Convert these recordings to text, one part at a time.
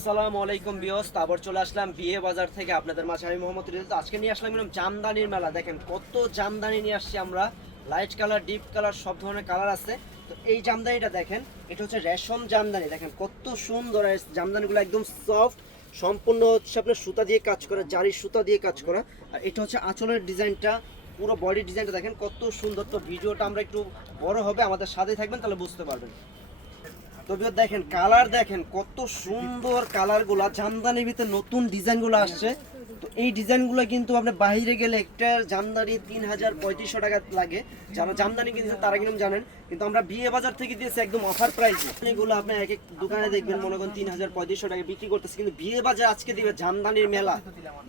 আসসালামু আলাইকুম বিয়স তারপর চলে আসলাম বিয়ে বাজার থেকে আপনাদের মাঝে। আমি মোহাম্মদ রিজত আজকে নিয়ে আসলাম এরকম জামদানির মেলা। দেখেন কত জামদানি নিয়ে আসছি আমরা। লাইট কালার ডিপ কালার সব ধরনের কালার আছে। তো এই জামদানিটা দেখেন, এটা হচ্ছে রেশম জামদানি। দেখেন কত সুন্দর জামদানিগুলো একদম সফট সম্পূর্ণ হচ্ছে আপনার সুতা দিয়ে কাজ করা জারি সুতা দিয়ে কাজ করা। আর এটা হচ্ছে আঁচলের ডিজাইনটা, পুরো বডি ডিজাইনটা দেখেন কত সুন্দর। তো ভিডিওটা আমরা একটু বড় হবে, আমাদের সাথে থাকবেন, তাহলে বুঝতে পারবেন। তবে দেখেন কালার দেখেন কত সুন্দর কালারগুলা জামদানির ভিতরে নতুন ডিজাইন ডিজাইনগুলো আসছে। তো এই ডিজাইনগুলো কিন্তু আপনি বাইরে গেলে একটা জামদানি তিন হাজার পঁয়ত্রিশশো টাকা লাগে। যারা জামদানি কিনছে তারা কিন্তু জানেন। কিন্তু আমরা বিয়ে বাজার থেকে দিয়েছি একদম অফার প্রাইসে এগুলো আপনি এক এক দোকানে দেখবেন, মনে করেন তিন হাজার পঁয়ত্রিশশো টাকা বিক্রি করতেছে। কিন্তু বিয়ে বাজার আজকে দিবে জামদানির মেলা।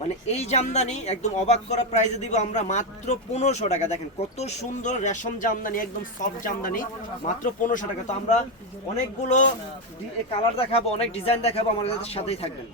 মানে এই জামদানি একদম অবাক করা প্রাইসে দিব আমরা মাত্র পনেরোশো টাকা। দেখেন কত সুন্দর রেশম জামদানি, একদম সফট জামদানি, মাত্র পনেরোশো টাকা। তো আমরা অনেকগুলো কালার দেখাবো, অনেক ডিজাইন দেখাবো, আমাদের সাথেই থাকবেন।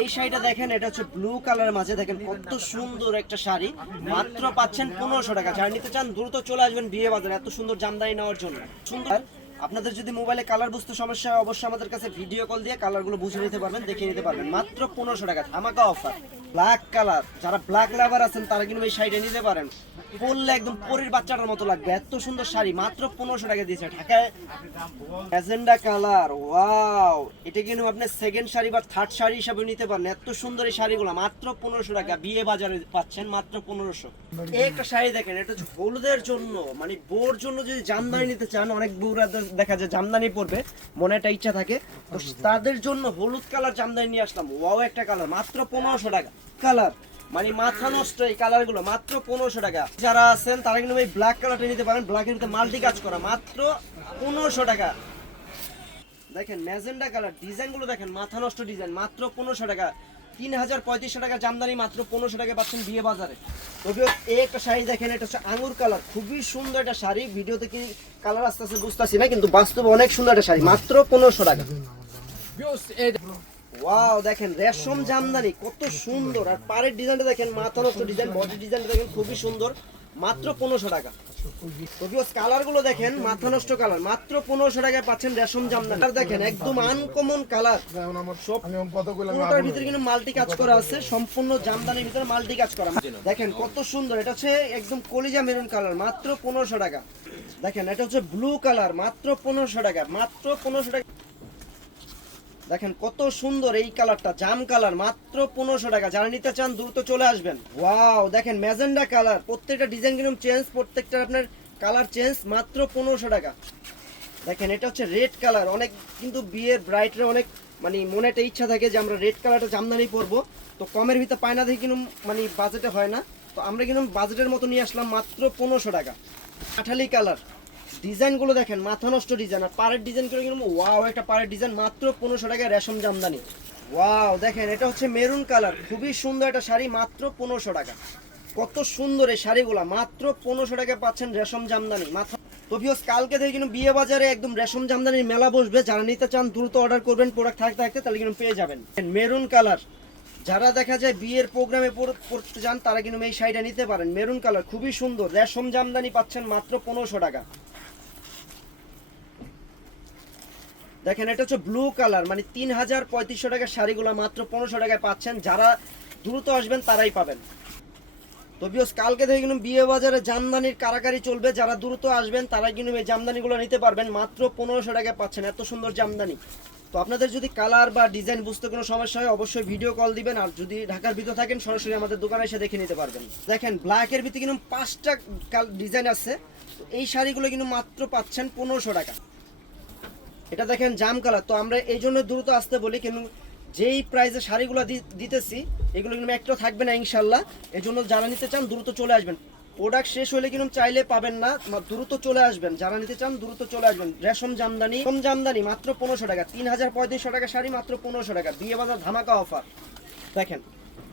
এই শাড়িটা দেখেন, এটা হচ্ছে ব্লু কালারের মাঝে দেখেন কত সুন্দর একটা শাড়ি। মাত্র পাচ্ছেন পনেরোশো টাকা। যারা নিতে চান, দ্রুত চলে আসবেন বিয়ে বাজারে। এত সুন্দর জামদানি নেওয়ার জন্য। সুন্দর আপনাদের যদি মোবাইলে কালার বুঝতে সমস্যা হয়, অবশ্যই আমাদের কাছে ভিডিও কল দিয়ে কালারগুলো বুঝে নিতে পারবেন, দেখে নিতে পারবেন। মাত্র পনেরোশো টাকা। ধামাকা অফার ব্ল্যাক কালার যারা ব্ল্যাক লাভার আছেন, তারা কিন্তু এই শাড়িটা নিতে পারেন। পরলে একদম পরীর বাচ্চাটার মতো লাগবে। এত সুন্দর শাড়ি, মাত্র পনেরোশো টাকা দিয়েছে ঢাকায়। ম্যাজেন্ডা কালার ওয়াও এটা কিন্তু আপনি সেকেন্ড শাড়ি বা থার্ড শাড়ি হিসাবে নিতে পারেন? এত সুন্দর এই শাড়িগুলো, মাত্র পনেরোশো টাকা। বিয়ে বাজারে পাচ্ছেন মাত্র পনেরোশো। একটা শাড়ি দেখেন, এটা হচ্ছে হলুদের জন্য মানে বোর জন্য যদি জামদানি নিতে চান, অনেক বউরা দেখা যায় জামদানি পরবে, মনে একটা ইচ্ছা থাকে। তো তাদের জন্য হলুদ কালার জামদানি নিয়ে আসলাম। ওয়াও একটা কালার মাত্র পনেরোশো টাকা। কালার মানে মাথা নষ্ট এই কালারগুলো, মাত্র পনেরোশো টাকা। যারা আছেন, তারা কিন্তু এই ব্ল্যাক কালারটা নিতে পারেন। ব্ল্যাকের ভিতরে মাল্টি কাজ করা, মাত্র পনেরোশো টাকা। দেখেন, ম্যাজেন্ডা কালার ডিজাইনগুলো দেখেন, মাথা নষ্ট ডিজাইন, মাত্র পনেরোশো টাকা। তিন হাজার পঁয়ত্রিশশো টাকা জামদানি, মাত্র পনেরোশো টাকা পাচ্ছেন বিয়ে বাজারে। তবে একটা শাড়ি দেখেন, এটা হচ্ছে আঙুর কালার খুবই সুন্দর একটা শাড়ি। ভিডিওতে কি কালার আস্তে আস্তে বুঝতেছি না, কিন্তু বাস্তবে অনেক সুন্দর একটা শাড়ি, মাত্র পনেরোশো টাকা। ওয়াও দেখেন, রেশম জামদানি, কত সুন্দর। আর পাড়ের ডিজাইনটা দেখেন, মাথা নষ্ট ডিজাইন বডি ডিজাইনটা দেখেন, খুবই সুন্দর। মাত্র পনেরোশো টাকা। কালারগুলো দেখেন, মাথা নষ্ট কালার মাত্র পনেরোশো টাকায় পাচ্ছেন রেশম জামদানি। আর দেখেন, একদম আনকমন কালার সব পুরোটার ভিতরে কিন্তু মাল্টি কাজ করা আছে, সম্পূর্ণ জামদানির ভিতরে মাল্টি কাজ করা দেখেন, কত সুন্দর। এটা হচ্ছে একদম কলিজা মেরুন কালার মাত্র পনেরোশো টাকা। দেখেন, এটা হচ্ছে ব্লু কালার মাত্র পনেরোশো টাকা, মাত্র পনেরোশো টাকা। দেখেন কত সুন্দর এই কালারটা, জাম কালার, মাত্র পনেরোশো টাকা। যারা নিতে চান, দ্রুত চলে আসবেন। ওয়াও, দেখেন ম্যাজেন্ডা কালার। প্রত্যেকটা ডিজাইন কিন্তু চেঞ্জ প্রত্যেকটা আপনার কালার চেঞ্জ, মাত্র পনেরোশো টাকা। দেখেন, এটা হচ্ছে রেড কালার। অনেক কিন্তু বিয়ের ব্রাইটের অনেক মানে মনে একটা ইচ্ছা থাকে যে আমরা রেড কালারটা জামদানি পরবো। তো কমের ভিতরে পায় না দেখে কিন্তু মানে বাজেটে হয় না। তো আমরা কিন্তু বাজেটের মতো নিয়ে আসলাম, মাত্র পনেরোশো টাকা। কাঠালি কালার। ডিজাইনগুলো দেখেন, মাথা নষ্ট ডিজাইন। আর পাড়ের ডিজাইন করে কিন্তু ওয়াও, একটা পাড়ের ডিজাইন মাত্র পনেরোশো টাকায় রেশম জামদানি ওয়াও, দেখেন, এটা হচ্ছে মেরুন কালার, খুবই সুন্দর একটা শাড়ি, মাত্র পনেরোশো টাকা। কত সুন্দর এই শাড়িগুলা, মাত্র পনেরোশো টাকায় পাচ্ছেন রেশম জামদানি মাথা তো কালকে থেকে কিন্তু বিয়ে বাজারে একদম রেশম জামদানির মেলা বসবে। যারা নিতে চান, দ্রুত অর্ডার করবেন প্রোডাক্ট থাকতে থাকতে, তাহলে কিন্তু পেয়ে যাবেন। Maroon colour. যারা দেখা যায় বিয়ের প্রোগ্রামে পড়তে যান, তারা কিন্তু এই শাড়িটা নিতে পারেন। মেরুন কালার, খুবই সুন্দর। রেশম জামদানি পাচ্ছেন মাত্র পনেরোশো টাকা। দেখেন, এটা হচ্ছে ব্লু কালার মানে তিন হাজার পঁয়ত্রিশশো টাকার শাড়িগুলো মাত্র পনেরোশো টাকায় পাচ্ছেন। যারা দ্রুত আসবেন, তারাই পাবেন। তো কালকে থেকে কিন্তু বিয়ে বাজারে জামদানির কারাকারি চলবে। যারা দ্রুত আসবেন তারা কিন্তু এই জামদানিগুলো নিতে পারবেন। মাত্র পনেরোশো টাকায় পাচ্ছেন, এত সুন্দর জামদানি। তো আপনাদের যদি কালার বা ডিজাইন বুঝতে কোনো সমস্যা হয়, অবশ্যই ভিডিও কল দিবেন। আর যদি ঢাকার ভিতরে থাকেন, সরাসরি আমাদের দোকানে এসে দেখে নিতে পারবেন। দেখেন ব্ল্যাকের ভিতরে কিন্তু পাঁচটা ডিজাইন আছে। তো এই শাড়িগুলো কিন্তু মাত্র পাচ্ছেন পনেরোশো টাকা। এটা দেখেন জাম কালার। তো আমরা এই জন্য দ্রুত আসতে বলি, কিন্তু যেই প্রাইসে শাড়িগুলো দিতেছি, এগুলো কিন্তু একটাও থাকবে না ইনশাল্লাহ। এই জন্য যারা নিতে চান দ্রুত চলে আসবেন। প্রোডাক্ট শেষ হলে কিন্তু চাইলে পাবেন না দ্রুত চলে আসবেন। যারা নিতে চান দ্রুত চলে আসবেন। রেশম জামদানি, কম জামদানি মাত্র পনেরোশো টাকা, তিন হাজার পঁয়ত্রিশশো টাকা শাড়ি মাত্র পনেরোশো টাকা। বিয়ে বাজার ধামাকা অফার দেখেন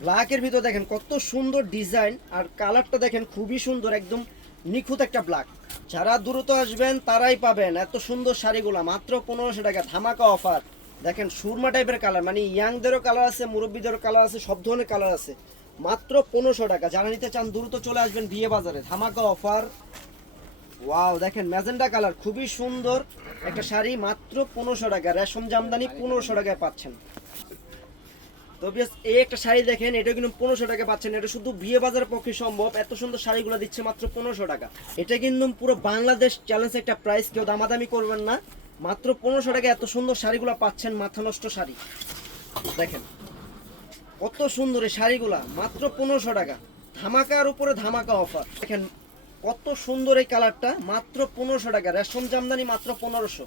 ব্ল্যাকের ভিতর দেখেন কত সুন্দর ডিজাইন আর কালারটা দেখেন খুবই সুন্দর, একদম নিখুঁত একটা ব্ল্যাক যারা দ্রুত আসবেন, তারাই পাবেন। এত সুন্দর শাড়িগুলো, মাত্র পনেরোশো টাকা। ধামাকা অফার। দেখেন, সুরমা টাইপের কালার মানে ইয়াংদেরও কালার আছে, মুরব্বীদেরও কালার আছে, সব ধরনের কালার আছে। মাত্র পনেরোশো টাকা। যারা নিতে চান, দ্রুত চলে আসবেন বিয়ে বাজারে। ধামাকা অফার। ওয়াও, দেখেন, ম্যাজেন্ডা কালার খুবই সুন্দর একটা শাড়ি, মাত্র পনেরোশো টাকা। রেশম জামদানি পনেরোশো টাকায় পাচ্ছেন। তো বিয়াস, এই একটা শাড়ি দেখেন, এটা কিন্তু পনেরোশো টাকা পাচ্ছেন। এটা শুধু বিয়ে বাজার পক্ষে সম্ভব, এত সুন্দর শাড়িগুলো দিচ্ছে মাত্র পনেরোশো টাকা। এটা কিন্তু পুরো বাংলাদেশ চ্যালেঞ্জ একটা প্রাইস কেউ দামাদামি করবেন না। মাত্র পনেরোশো টাকা এত সুন্দর শাড়িগুলো পাচ্ছেন, মাথা নষ্ট শাড়ি। দেখেন, কত সুন্দর এই শাড়িগুলা, মাত্র পনেরোশো টাকা। ধামাকার উপরে ধামাকা অফার দেখেন, কত সুন্দর এই কালারটা মাত্র পনেরোশো টাকা। রেশম জামদানি মাত্র পনেরোশো।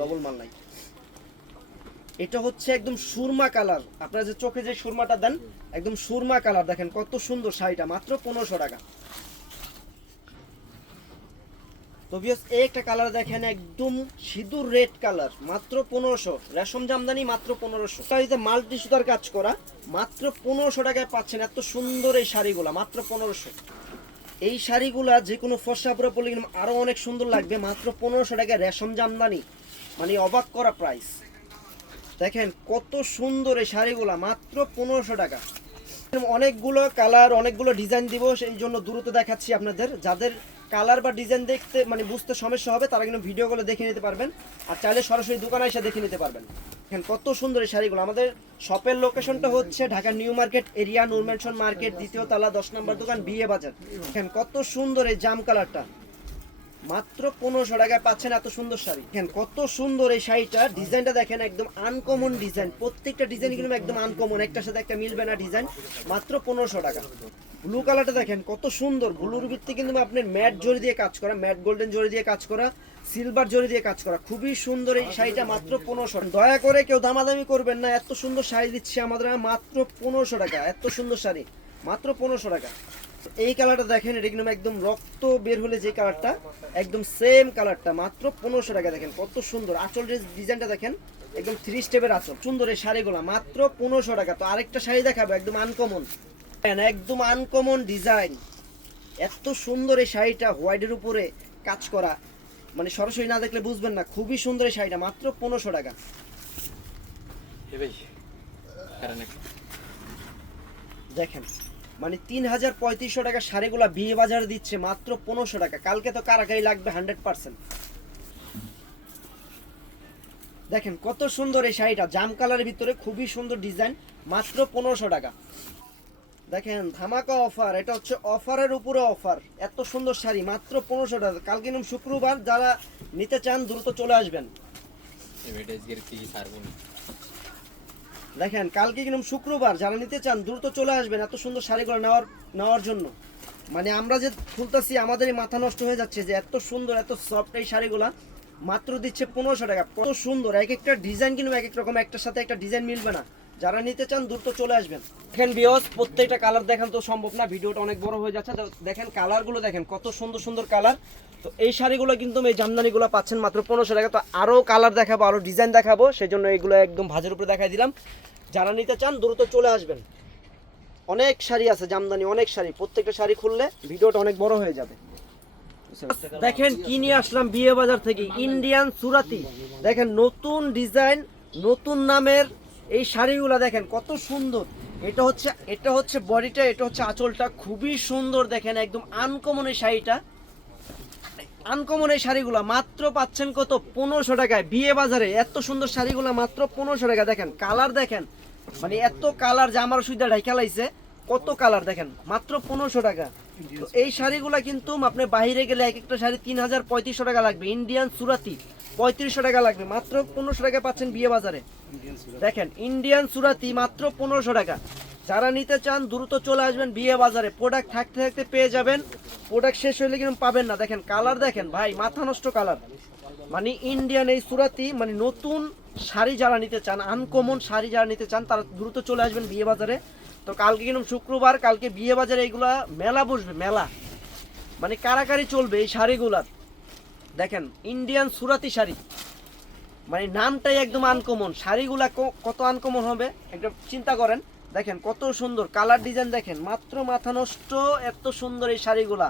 ডবল মাল নাই। এটা হচ্ছে একদম সুরমা কালার। আপনারা যে চোখে যে সুরমাটা দেন একদম সুরমা কালার দেখেন কত সুন্দর শাড়িটা মাত্র পনেরোশো টাকা। তো ভিউয়ার্স, এই একটা কালার দেখেন একদম সিঁদুর রেড কালার মাত্র পনেরোশো। রেশম জামদানি মাত্র পনেরোশো। শাড়িতে মাল্টি সুতার কাজ করা মাত্র পনেরোশো টাকায় পাচ্ছেন এত সুন্দর এই শাড়িগুলা মাত্র পনেরোশো। এই শাড়িগুলা যে কোনো ফর্সা পরে পরলে কিন্তু আরও অনেক সুন্দর লাগবে মাত্র পনেরোশো টাকায় রেশম জামদানি। মানে অবাক করা প্রাইস দেখেন কত সুন্দর এই শাড়িগুলো, মাত্র পনেরোশো টাকা। অনেকগুলো কালার, অনেকগুলো ডিজাইন দিব, সেই জন্য দ্রুত দেখাচ্ছি আপনাদের। যাদের কালার বা ডিজাইন দেখতে মানে বুঝতে সমস্যা হবে, তারা কিন্তু ভিডিওগুলো দেখে নিতে পারবেন। আর চাইলে সরাসরি দোকানে এসে দেখে নিতে পারবেন। দেখেন কত সুন্দর এই শাড়িগুলো। আমাদের শপের লোকেশনটা হচ্ছে Dhaka new market area Noor Mansion market, দ্বিতীয় তালা, দশ নম্বর দোকান বিয়ে বাজার। দেখেন কত সুন্দর এই জাম কালারটা। মাত্র পনেরোশো টাকায় পাচ্ছেন এত সুন্দর শাড়ি। দেখেন কত সুন্দর এই শাড়িটা ডিজাইনটা দেখেন একদম আনকমন ডিজাইন প্রত্যেকটা ডিজাইন কিন্তু একদম আনকমন একটার সাথে একটা মিলবে না ডিজাইন মাত্র পনেরোশো টাকা। ব্লু কালারটা দেখেন কত সুন্দর। ব্লুর ভিত্তি কিন্তু আপনার ম্যাট জরি দিয়ে কাজ করা ম্যাট গোল্ডেন জরি দিয়ে কাজ করা সিলভার জরি দিয়ে কাজ করা। খুবই সুন্দর এই শাড়িটা মাত্র পনেরোশো দয়া করে কেউ দামাদামি করবেন না। এত সুন্দর শাড়ি দিচ্ছে আমাদের মাত্র পনেরোশো টাকা। এত সুন্দর শাড়ি। মাত্র পনেরোশো টাকা। এই কালারটা দেখেন এটা কিন্তু একদম রক্ত বের হলে যে কালারটা একদম সেম কালারটা মাত্র পনেরোশো টাকা দেখেন কত সুন্দর। আঁচল ডিজাইনটা দেখেন একদম থ্রি স্টেপের আঁচল সুন্দর এই শাড়িগুলো মাত্র পনেরোশো টাকা। তো আরেকটা শাড়ি দেখাবো একদম আনকমন একদম আনকমন ডিজাইন এত সুন্দর এই শাড়িটা হোয়াইটের উপরে কাজ করা। মানে সরাসরি না দেখলে বুঝবেন না খুবই সুন্দর এই শাড়িটা মাত্র পনেরোশো টাকা। দেখেন মানে তিন হাজার পঁয়ত্রিশশো টাকা শাড়িগুলা বিয়ে বাজারে দিচ্ছে মাত্র পনেরোশো টাকা। কালকে তো কারাকারি লাগবে হান্ড্রেড পার্সেন্ট। দেখেন কত সুন্দর এই শাড়িটা। জাম কালারের ভিতরে খুবই সুন্দর ডিজাইন, মাত্র পনেরোশো টাকা। দেখেন ধামাকা অফার, এটা হচ্ছে অফারের উপরে অফার। এত সুন্দর শাড়ি, মাত্র পনেরোশো টাকা। কালকে শুক্রবার, যারা নিতে চান, দ্রুত চলে আসবেন। দেখেন, কালকে কিন্তু শুক্রবার যারা নিতে চান, দ্রুত চলে আসবেন এত সুন্দর শাড়িগুলো নেওয়ার নেওয়ার জন্য। মানে আমরা যে খুলতেছি আমাদের মাথা নষ্ট হয়ে যাচ্ছে যে এত সুন্দর, এত সফট এই শাড়িগুলা। মাত্র দিচ্ছে পনেরোশো টাকা। কত সুন্দর, এক একটা ডিজাইন কিন্তু এক এক রকম, একটার সাথে একটা ডিজাইন মিলবে না। যারা নিতে চান দ্রুত চলে আসবেন। দেখেন বিয়স প্রত্যেকটা কালার দেখান তো সম্ভব না, ভিডিওটা অনেক বড় হয়ে যাচ্ছে। দেখেন কালারগুলো দেখেন, কত সুন্দর সুন্দর কালার তো এই শাড়িগুলো কিন্তু এই জামদানিগুলো পাচ্ছেন মাত্র পনেরোশো টাকা। তো আরও কালার দেখাবো আরও ডিজাইন দেখাবো সেই জন্য এগুলো একদম ভাজের উপরে দেখাই দিলাম। যারা নিতে চান দ্রুত চলে আসবেন। অনেক শাড়ি আছে, জামদানি অনেক শাড়ি, প্রত্যেকটা শাড়ি খুললে ভিডিওটা অনেক বড় হয়ে যাবে। দেখেন কি নিয়ে আসলাম বিয়ে বাজার থেকে ইন্ডিয়ান সুরাতি। দেখেন নতুন ডিজাইন নতুন নামের এই শাড়িগুলো দেখেন, কত সুন্দর। এটা হচ্ছে এটা হচ্ছে বডিটা, এটা হচ্ছে আঁচলটা। খুবই সুন্দর দেখেন, একদম আনকমন এই শাড়িটা। আনকমন এই শাড়িগুলো মাত্র পাচ্ছেন কত? পনেরোশো টাকায়। বিয়ে বাজারে এত সুন্দর শাড়িগুলো মাত্র পনেরোশো টাকা। দেখেন কালার দেখেন মানে এত কালার যে আমার সুবিধা ঢাকা লাইছে কত কালার দেখেন, মাত্র পনেরোশো টাকা। এই শাড়িগুলো কিন্তু আপনি বাইরে গেলে এক একটা শাড়ি তিন হাজার পঁয়ত্রিশশো টাকা লাগবে। ইন্ডিয়ান সুরাতি। পঁয়ত্রিশশো টাকা লাগবে। মাত্র পনেরোশো টাকা পাচ্ছেন বিয়ে বাজারে। দেখেন ইন্ডিয়ান সুরাতি মাত্র পনেরোশো টাকা। যারা নিতে চান, দ্রুত চলে আসবেন বিয়ে বাজারে। প্রোডাক্ট থাকতে থাকতে পেয়ে যাবেন। প্রোডাক্ট শেষ হলে কিন্তু পাবেন না। দেখেন কালার দেখেন, ভাই, মাথা নষ্ট কালার মানে ইন্ডিয়ান এই সুরাতি মানে নতুন শাড়ি যারা নিতে চান আনকমন শাড়ি যারা নিতে চান, তারা দ্রুত চলে আসবেন বিয়ে বাজারে। তো কালকে কিন্তু শুক্রবার, কালকে বিয়ে বাজারে এইগুলা মেলা বসবে, মেলা। মানে কারাকারি চলবে এই শাড়িগুলার। দেখেন ইন্ডিয়ান সুরাতি শাড়ি। মানে নামটাই একদম আনকমন শাড়িগুলা কত আনকমন হবে একটা চিন্তা করেন। দেখেন কত সুন্দর। কালার ডিজাইন দেখেন মাত্র মাথা নষ্ট এত সুন্দর এই শাড়িগুলা।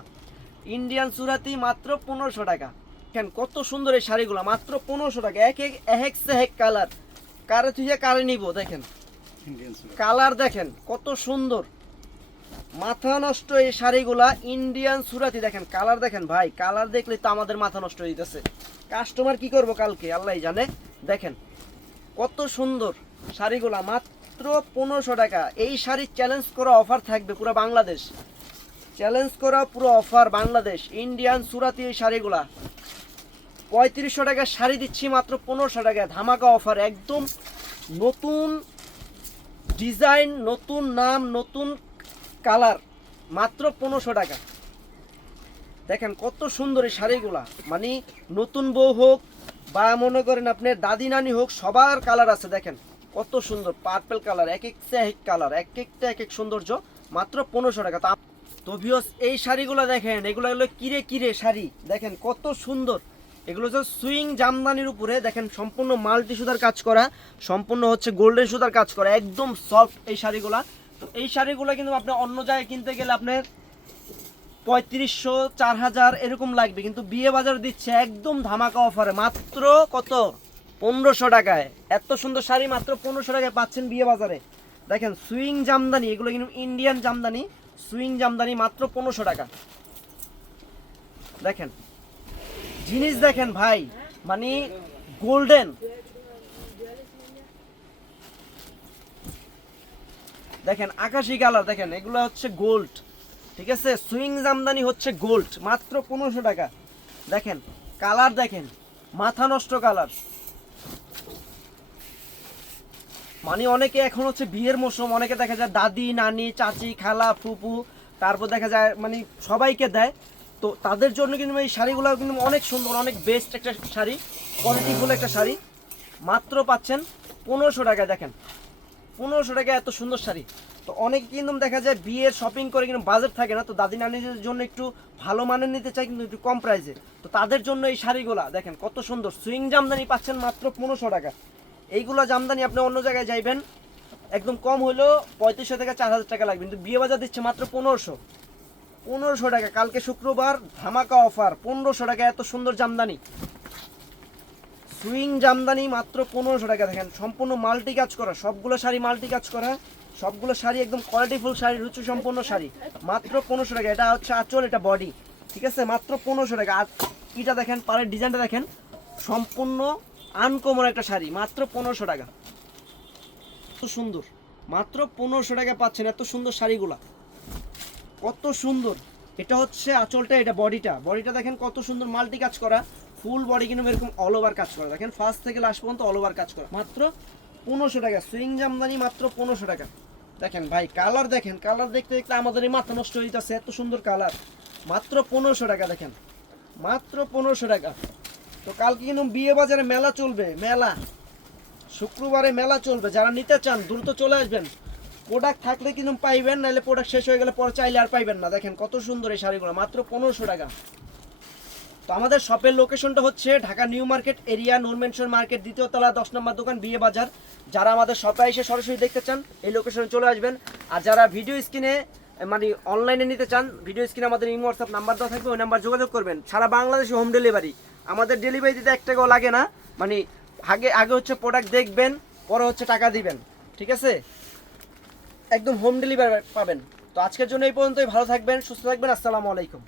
ইন্ডিয়ান সুরাতি মাত্র পনেরোশো টাকা। দেখেন কত সুন্দর এই শাড়িগুলা মাত্র পনেরোশো টাকা। এক এক এক সে এক কালার কারে তুই কারে নিব দেখেন। কালার দেখেন কত সুন্দর। মাথা নষ্ট এই শাড়িগুলা ইন্ডিয়ান সুরাতি দেখেন কালার দেখেন ভাই কালার দেখলে তো আমাদের মাথা নষ্ট হয়ে যেতেছে। কাস্টমার কি করব কালকে? আল্লাহ জানে। দেখেন, কত সুন্দর শাড়িগুলা, মাত্র পনেরোশো টাকা। এই শাড়ির চ্যালেঞ্জ করা অফার থাকবে পুরো বাংলাদেশ। চ্যালেঞ্জ করা পুরো অফার বাংলাদেশ। ইন্ডিয়ান সুরাতি এই শাড়িগুলা। পঁয়ত্রিশশো টাকার শাড়ি দিচ্ছি, মাত্র পনেরোশো টাকা ধামাকা অফার একদম নতুন ডিজাইন নতুন নাম, নতুন কালার মাত্র পনেরোশো টাকা। দেখেন কত সুন্দর এই শাড়িগুলা। মানে নতুন বউ হোক বা মনে করেন আপনার দাদি নানি হোক, সবার কালার আছে, দেখেন। কত সুন্দর পার্পেল কালার, এক একটা এক কালার, এক একটা এক এক সৌন্দর্য, মাত্র পনেরোশো টাকা। তা তো ভিওস এই শাড়িগুলো দেখেন, এগুলো হলো কিরে কিরে শাড়ি? দেখেন কত সুন্দর। এগুলো হচ্ছে সুইং জামদানির উপরে, দেখেন সম্পূর্ণ মাল্টি সুতার কাজ করা, সম্পূর্ণ হচ্ছে গোল্ডেন সুতার কাজ করা, একদম সফট এই শাড়িগুলা। তো এই শাড়িগুলো কিন্তু আপনি অন্য জায়গায় কিনতে গেলে আপনার পঁয়ত্রিশশো চার হাজার এরকম লাগবে। কিন্তু বিয়ে বাজার দিচ্ছে একদম ধামাকা অফারে। মাত্র কত? পনেরোশো টাকায়। এত সুন্দর শাড়ি মাত্র পনেরোশো টাকায় পাচ্ছেন বিয়ে বাজারে। দেখেন, সুইং জামদানি, এগুলো কিন্তু ইন্ডিয়ান জামদানি। সুইং জামদানি মাত্র পনেরোশো টাকা। দেখেন, জিনিস দেখেন ভাই মানে গোল্ডেন দেখেন আকাশি কালার, দেখেন, এগুলো হচ্ছে গোল্ড ঠিক আছে? সুইং জামদানি হচ্ছে গোল্ড মাত্র পনেরোশো টাকা। দেখেন, কালার দেখেন, মাথা নষ্ট কালার। মানে অনেকে এখন হচ্ছে বিয়ের মৌসুম, অনেকে দেখা যায় দাদি, নানি, চাচি, খালা, ফুপু, তারপর দেখা যায় মানে সবাইকে দেয়। তো তাদের জন্য কিন্তু এই শাড়িগুলো কিন্তু অনেক সুন্দর, অনেক বেস্ট একটা শাড়ি কোয়ালিটিফুল একটা শাড়ি। মাত্র পাচ্ছেন পনেরোশো টাকায়, দেখেন। পনেরোশো টাকা এত সুন্দর শাড়ি। তো অনেকে কিন্তু দেখা যায় বিয়ের শপিং করে কিন্তু বাজেট থাকে না, তো দাদি নানিদের জন্য একটু ভালো মানের নিতে চাই কিন্তু একটু কম প্রাইসে তো তাদের জন্য এই শাড়িগুলা, দেখেন কত সুন্দর। সুইং জামদানি পাচ্ছেন মাত্র পনেরোশো টাকা। এইগুলো জামদানি আপনি অন্য জায়গায় যাইবেন, একদম কম হলেও পঁয়ত্রিশশো থেকে চার হাজার টাকা লাগবে। কিন্তু বিয়ে বাজার দিচ্ছে মাত্র পনেরোশো। পনেরোশো টাকা, কালকে শুক্রবার ধামাকা অফার পনেরোশো টাকা এত সুন্দর জামদানি। সুইং জামদানি মাত্র পনেরোশো টাকা। দেখেন, সম্পূর্ণ মাল্টি কাজ করা। সবগুলো শাড়ি মাল্টি কাজ করা। সবগুলো শাড়ি একদম কোয়ালিটিফুল শাড়ি রুচি সম্পূর্ণ শাড়ি। মাত্র পনেরোশো টাকা। এটা হচ্ছে আঁচল, এটা বডি ঠিক আছে? মাত্র পনেরোশো টাকা। আর ইটা দেখেন, পাড়ের ডিজাইনটা দেখেন। সম্পূর্ণ আনকমন একটা শাড়ি। মাত্র পনেরোশো টাকা। এত সুন্দর। মাত্র পনেরোশো টাকা পাচ্ছেন এত সুন্দর শাড়িগুলা। কত সুন্দর। এটা হচ্ছে আঁচলটা, এটা বডিটা বডিটা দেখেন কত সুন্দর মাল্টি কাজ করা। ফুল বডি কিন্তু এরকম অল ওভার কাজ করা। দেখেন ফার্স্ট থেকে লাস্ট পর্যন্ত অল ওভার কাজ করা। মাত্র পনেরোশো টাকা। সুইং জামদানি মাত্র পনেরোশো টাকা। দেখেন ভাই কালার দেখেন কালার দেখতে দেখতে আমাদের এই মাথা নষ্ট হয়ে যাচ্ছে এত সুন্দর কালার মাত্র পনেরোশো টাকা, দেখেন। মাত্র পনেরোশো টাকা। তো কালকে কিন্তু বিয়ে বাজারে মেলা চলবে, মেলা। শুক্রবারে মেলা চলবে। যারা নিতে চান, দ্রুত চলে আসবেন। প্রোডাক্ট থাকলে কিন্তু পাইবেন, নাহলে প্রোডাক্ট শেষ হয়ে গেলে পরে চাইলে আর পাইবেন না। দেখেন কত সুন্দর এই শাড়িগুলো। মাত্র পনেরোশো টাকা। তো আমাদের শপের লোকেশনটা হচ্ছে Dhaka new market area Noor Mansion market, দ্বিতীয় তলা, দশ নম্বর দোকান, বিয়ে বাজার। যারা আমাদের শপে এসে সরাসরি দেখতে চান, এই লোকেশনে চলে আসবেন। আর যারা ভিডিও স্ক্রিনে মানে অনলাইনে নিতে চান ভিডিও স্ক্রিনে আমাদের ইমো হোয়াটসঅ্যাপ নাম্বার দেওয়া থাকবে, ওই নাম্বার যোগাযোগ করবেন। সারা বাংলাদেশে হোম ডেলিভারি আমাদের ডেলিভারি দিতে এক টাকাও লাগে না। মানে আগে আগে হচ্ছে প্রোডাক্ট দেখবেন, পরে হচ্ছে টাকা দিবেন। ঠিক আছে? একদম হোম ডেলিভারি পাবেন। তো আজকের জন্য এই পর্যন্তই। ভালো থাকবেন, সুস্থ থাকবেন। আসসালামু আলাইকুম।